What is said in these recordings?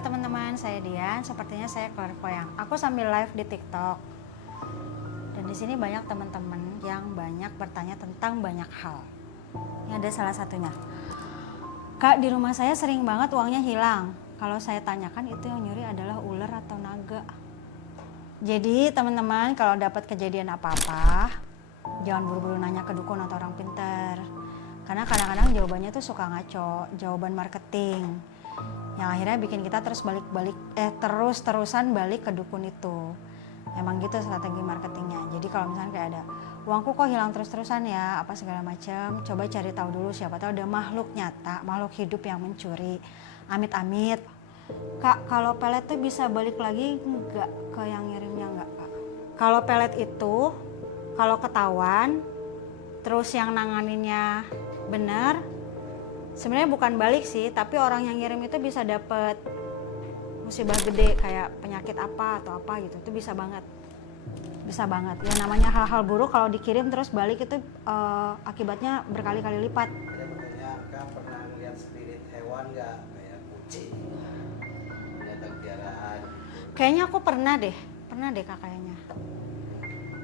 Halo teman-teman, saya Dian. Sepertinya saya clairvoyant. Aku sambil live di TikTok. Dan di sini banyak teman-teman yang banyak bertanya tentang banyak hal. Ini ada salah satunya. Kak, di rumah saya sering banget uangnya hilang. Kalau saya tanyakan itu yang nyuri adalah ular atau naga. Jadi teman-teman kalau dapat kejadian apa-apa, jangan buru-buru nanya ke dukun atau orang pintar. Karena kadang-kadang jawabannya tuh suka ngaco, jawaban marketing. Yang akhirnya bikin kita terus-terusan balik ke dukun itu. Emang gitu strategi marketingnya. Jadi kalau misalnya kayak ada uangku kok hilang terus-terusan ya, apa segala macam, coba cari tahu dulu, siapa tahu ada makhluk nyata, makhluk hidup yang mencuri. Amit-amit. Kak, kalau pelet tuh bisa balik lagi enggak ke yang ngirimnya enggak, Kak? Kalau pelet itu kalau ketahuan terus yang nanganinnya benar, sebenarnya bukan balik sih, tapi orang yang ngirim itu bisa dapet musibah gede kayak penyakit apa atau apa gitu. Itu bisa banget ya, namanya hal-hal buruk kalau dikirim terus balik itu akibatnya berkali-kali lipat. Makanya Kak pernah lihat spirit hewan nggak, kayak kucing, binatang piaraan? Kayaknya aku pernah deh Kak, kayaknya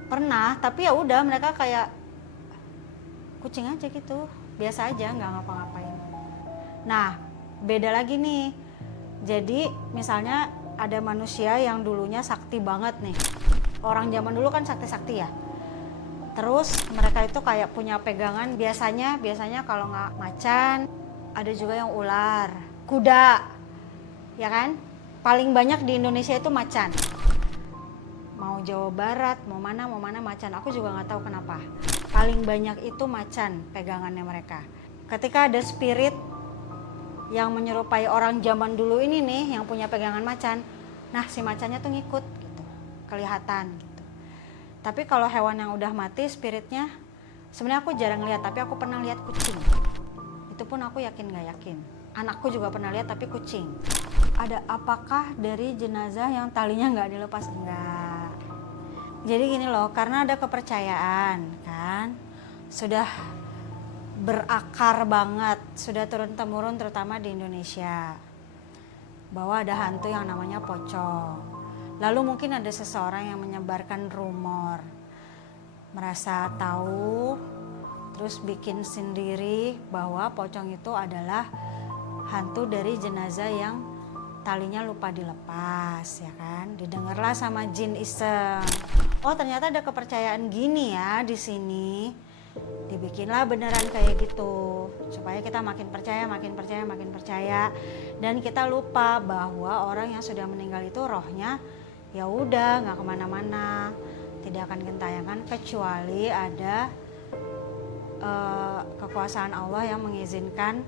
pernah, tapi ya udah mereka kayak kucing aja gitu, biasa aja, nggak ngapa-ngapain. Nah, beda lagi nih. Jadi misalnya ada manusia yang dulunya sakti banget nih. Orang zaman dulu kan sakti-sakti ya. Terus mereka itu kayak punya pegangan, biasanya kalau nggak macan, ada juga yang ular, kuda, ya kan? Paling banyak di Indonesia itu macan. Mau Jawa Barat, mau mana macan. Aku juga nggak tahu kenapa. Paling banyak itu macan pegangannya mereka. Ketika ada spirit yang menyerupai orang zaman dulu ini nih, yang punya pegangan macan, nah si macannya tuh ngikut gitu, kelihatan gitu. Tapi kalau hewan yang udah mati spiritnya, sebenarnya aku jarang lihat, tapi aku pernah lihat kucing. Itu pun aku yakin nggak yakin. Anakku juga pernah lihat, tapi kucing. Ada apakah dari jenazah yang talinya nggak dilepas? Enggak. Jadi gini loh, karena ada kepercayaan kan, sudah berakar banget, sudah turun-temurun terutama di Indonesia, bahwa ada hantu yang namanya pocong. Lalu mungkin ada seseorang yang menyebarkan rumor, merasa tahu, terus bikin sendiri bahwa pocong itu adalah hantu dari jenazah yang talinya lupa dilepas, ya kan? Didengarlah sama jin iseng. Oh, ternyata ada kepercayaan gini ya di sini. Dibikinlah beneran kayak gitu supaya kita makin percaya, dan kita lupa bahwa orang yang sudah meninggal itu rohnya ya udah nggak kemana-mana, tidak akan gentayangan kecuali ada kekuasaan Allah yang mengizinkan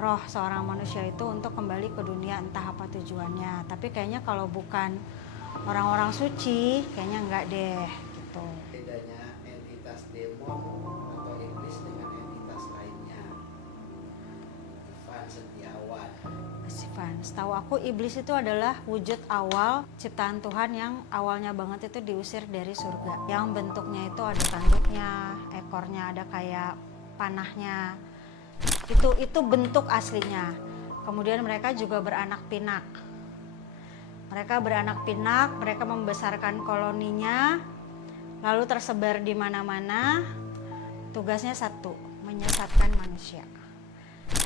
roh seorang manusia itu untuk kembali ke dunia, entah apa tujuannya. Tapi kayaknya kalau bukan orang-orang suci kayaknya enggak deh gitu. Bedanya entitas demon atau iblis dengan entitas lainnya? Ivan Setiawan. Mas Ivan, setahu aku iblis itu adalah wujud awal ciptaan Tuhan yang awalnya banget itu diusir dari surga. Yang bentuknya itu ada tanduknya, ekornya ada kayak panahnya. Itu bentuk aslinya. Kemudian mereka juga beranak pinak. Mereka membesarkan koloninya, lalu tersebar di mana-mana. Tugasnya satu, menyesatkan manusia.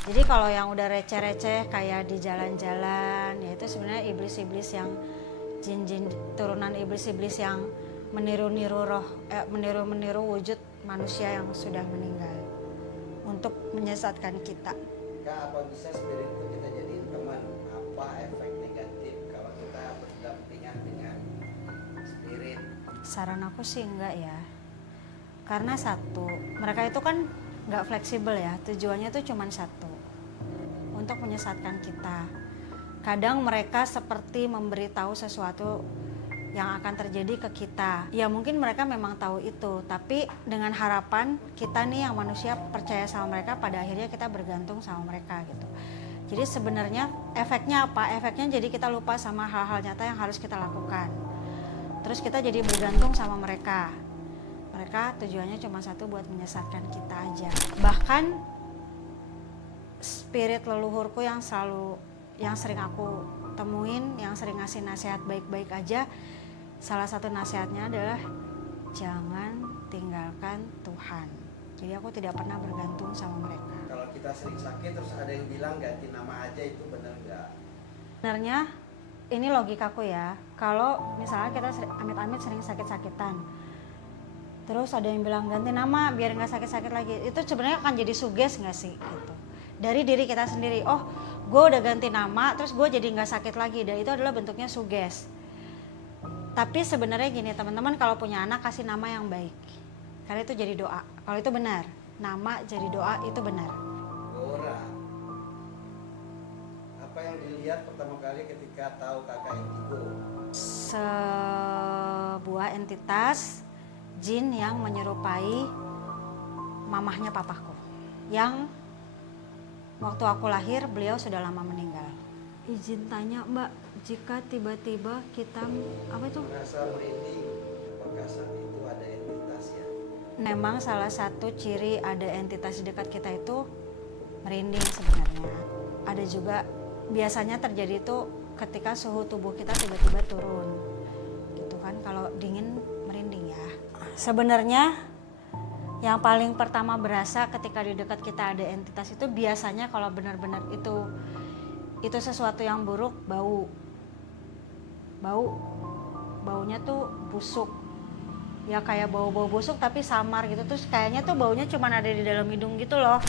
Jadi kalau yang udah receh-receh kayak di jalan-jalan, ya itu sebenarnya iblis-iblis yang jin-jin, turunan iblis-iblis yang meniru-niru meniru wujud manusia yang sudah meninggal untuk menyesatkan kita. Kak, apa bisa spirit itu kita jadiin teman? Apa efek negatif kalau kita berdampingan dengan spirit? Saran aku sih enggak ya. Karena satu, mereka itu kan enggak fleksibel ya. Tujuannya tuh cuma satu, untuk menyesatkan kita. Kadang mereka seperti memberitahu sesuatu yang akan terjadi ke kita. Ya mungkin mereka memang tahu itu, tapi dengan harapan kita nih yang manusia percaya sama mereka, pada akhirnya kita bergantung sama mereka gitu. Jadi sebenarnya efeknya apa? Efeknya jadi kita lupa sama hal-hal nyata yang harus kita lakukan. Terus kita jadi bergantung sama mereka. Mereka tujuannya cuma satu, buat menyesatkan kita aja. Bahkan spirit leluhurku yang selalu yang sering aku temuin, yang sering ngasih nasihat baik-baik aja, salah satu nasihatnya adalah jangan tinggalkan Tuhan. Jadi aku tidak pernah bergantung sama mereka. Kalau kita sering sakit terus ada yang bilang ganti nama aja, itu benar nggak? Sebenarnya ini logikaku ya, kalau misalnya kita amit-amit sering sakit-sakitan, terus ada yang bilang ganti nama biar nggak sakit-sakit lagi, itu sebenarnya akan jadi suges nggak sih gitu dari diri kita sendiri. Oh, gue udah ganti nama terus gue jadi nggak sakit lagi, dan itu adalah bentuknya suges. Tapi sebenarnya gini teman-teman, kalau punya anak kasih nama yang baik, karena itu jadi doa. Kalau itu benar, nama jadi doa itu benar. Gora, apa yang dilihat pertama kali ketika tahu kakak indigo? Sebuah entitas jin yang menyerupai mamahnya papaku, yang waktu aku lahir beliau sudah lama meninggal. Izin tanya Mbak, jika tiba-tiba kita apa itu? Merasa merinding, apakah saat itu ada entitas ya? Memang salah satu ciri ada entitas di dekat kita itu merinding sebenarnya. Ada juga biasanya terjadi itu ketika suhu tubuh kita tiba-tiba turun. Gitu kan, kalau dingin merinding ya. Sebenarnya yang paling pertama berasa ketika di dekat kita ada entitas itu biasanya kalau benar-benar itu sesuatu yang buruk, baunya tuh busuk ya, kayak bau-bau busuk tapi samar gitu, terus kayaknya tuh baunya cuma ada di dalam hidung gitu loh.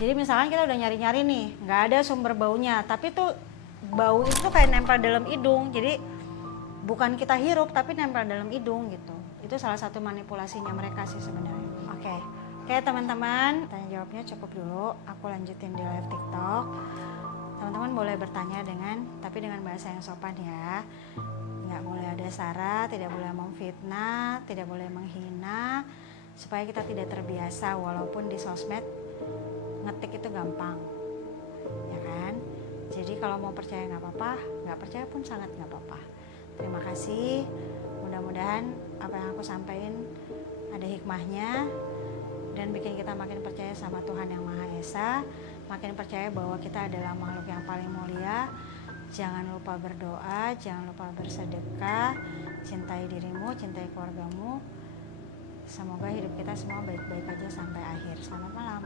Jadi misalkan kita udah nyari-nyari nih, nggak ada sumber baunya, tapi tuh bau itu tuh kayak nempel dalam hidung, jadi bukan kita hirup tapi nempel dalam hidung gitu. Itu salah satu manipulasinya mereka sih sebenarnya. Oke teman-teman, tanya jawabnya cukup dulu, aku lanjutin di live TikTok. Teman-teman boleh bertanya tapi dengan bahasa yang sopan ya. Nggak boleh ada sara, tidak boleh memfitnah, tidak boleh menghina, supaya kita tidak terbiasa. Walaupun di sosmed ngetik itu gampang, ya kan? Jadi kalau mau percaya nggak apa-apa, nggak percaya pun sangat nggak apa-apa. Terima kasih. Mudah-mudahan apa yang aku sampaikan ada hikmahnya dan bikin kita makin percaya sama Tuhan Yang Maha Esa, makin percaya bahwa kita adalah makhluk yang paling mulia. Jangan lupa berdoa, jangan lupa bersedekah, cintai dirimu, cintai keluargamu. Semoga hidup kita semua baik-baik aja sampai akhir. Selamat malam.